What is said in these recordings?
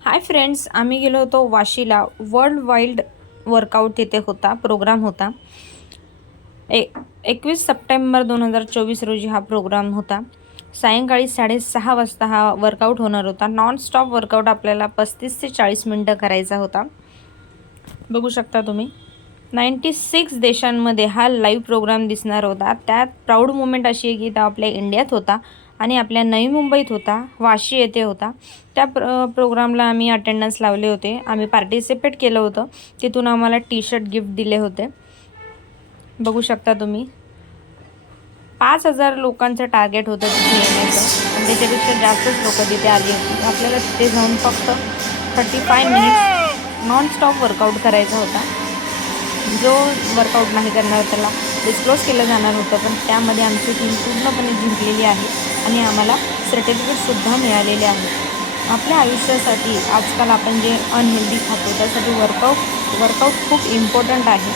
Hi friends, आम्ही गेलो होतो वाशीला. वर्ल्ड वाईल्ड वर्कआउट तिथे होता, प्रोग्राम होता. 21 सप्टेंबर 2024 रोजी हा प्रोग्राम होता. सायंकाळी 6:30 वाजता हा वर्कआउट होणार होता. नॉन स्टॉप वर्कआउट आपल्याला 35 ते 40 मिनटं करायचा होता. बघू शकता तुम्ही 96 देशांमध्ये हा लाईव्ह प्रोग्राम दिसणार होता. त्यात प्राऊड मोमेंट अशी आहे की तो आपल्या इंडियात होता आणि आपल्या नवी मुंबईत होता, वाशी येथे होता. त्या प्रोग्रामला आम्ही अटेंडन्स लावले होते. आम्ही पार्टिसिपेट केलं होतं. तिथून आम्हाला टी शर्ट गिफ्ट दिले होते. बघू शकता तुम्ही 5,000 लोकांचं टार्गेट होतं तिथे येण्याचं आणि त्याच्यापेक्षा जास्तच लोक तिथे आली होती. आपल्याला तिथे जाऊन फक्त 35 मिनिट्स नॉन स्टॉप वर्कआउट करायचा होता. जो वर्कआउट नाही करणार त्याला डिस्क्लोज केलं जाणार होतं, पण त्यामध्ये आमची टीम पूर्णपणे जिंकलेली आहे आणि आम्हाला सर्टिफिकेटसुद्धा मिळालेले आहे. आपल्या आयुष्यासाठी आजकाल आपण जे अनहेल्दी खातो त्यासाठी वर्कआउट खूप इम्पॉर्टंट आहे.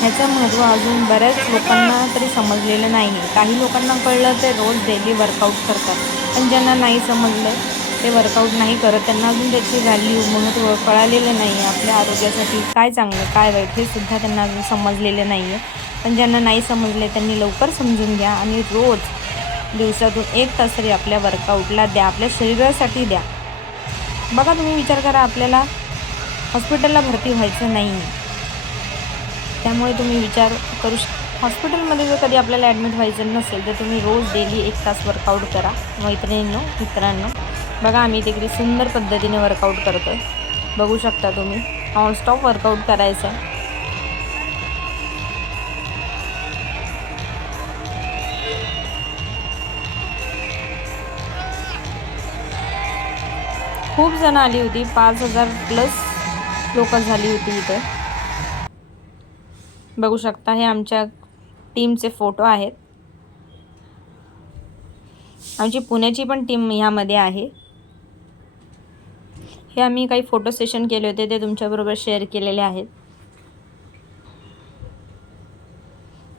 ह्याचं महत्त्व अजून बऱ्याच लोकांना तरी समजलेलं नाही आहे. काही लोकांना कळलं ते रोज डेली वर्कआउट करतात, पण ज्यांना नाही समजलं ते वर्कआउट नाही करत, त्यांना अजून त्याची व्हॅल्यू महत्त्व कळालेलं नाही आहे. आपल्या आरोग्यासाठी काय चांगलं काय वाईट हे सुद्धा त्यांना अजून समजलेलं नाही आहे. पण ज्यांना नाही समजले त्यांनी लवकर समजून घ्या आणि रोज दिवसातून 1 तास तरी आपल्या वर्कआउटला द्या, आपल्या शरीरासाठी द्या. बघा तुम्ही विचार करा, आपल्याला हॉस्पिटलला भरती व्हायचं नाही आहे, त्यामुळे तुम्ही विचार करू हॉस्पिटलमध्ये जर कधी आपल्याला ॲडमिट व्हायचं नसेल तर तुम्ही रोज डेली 1 तास वर्कआउट करा. मित्रांनो बघा, आम्ही तिकडे सुंदर पद्धतीने वर्कआउट करतो आहे. बघू शकता तुम्ही नॉनस्टॉप वर्कआउट करायचं आहे. खूप जण आली होती, 5,000 प्लस लोक झाली होती इथे. बघू शकता हे आमच्या टीमचे फोटो आहेत. आमची पुण्याची पण टीम ह्यामध्ये आहे. हे आम्ही काही फोटो सेशन केले होते ते तुमच्याबरोबर शेअर केलेले आहेत.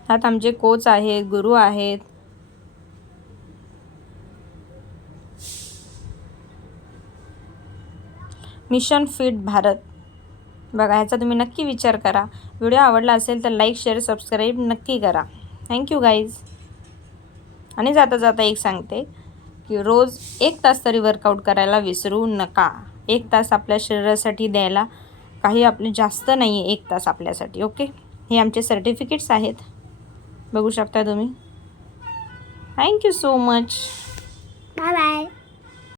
ह्यात आमचे कोच आहेत, गुरु आहेत. Mission fit Bharat. बघा, ह्याचा तुम्ही नक्की विचार करा. व्हिडिओ आवडला असेल तर लाईक, शेअर, सबस्क्राईब नक्की करा. Thank you guys. आणि जाता जाता एक सांगते की रोज 1 तास तरी वर्कआउट करायला विसरू नका. 1 तास आपल्या शरीरासाठी द्यायला काही आपले जास्त नाही आहे 1 तास आपल्यासाठी. ओके, हे आमचे सर्टिफिकेट्स आहेत, बघू शकता तुम्ही. Thank you so much. Bye bye.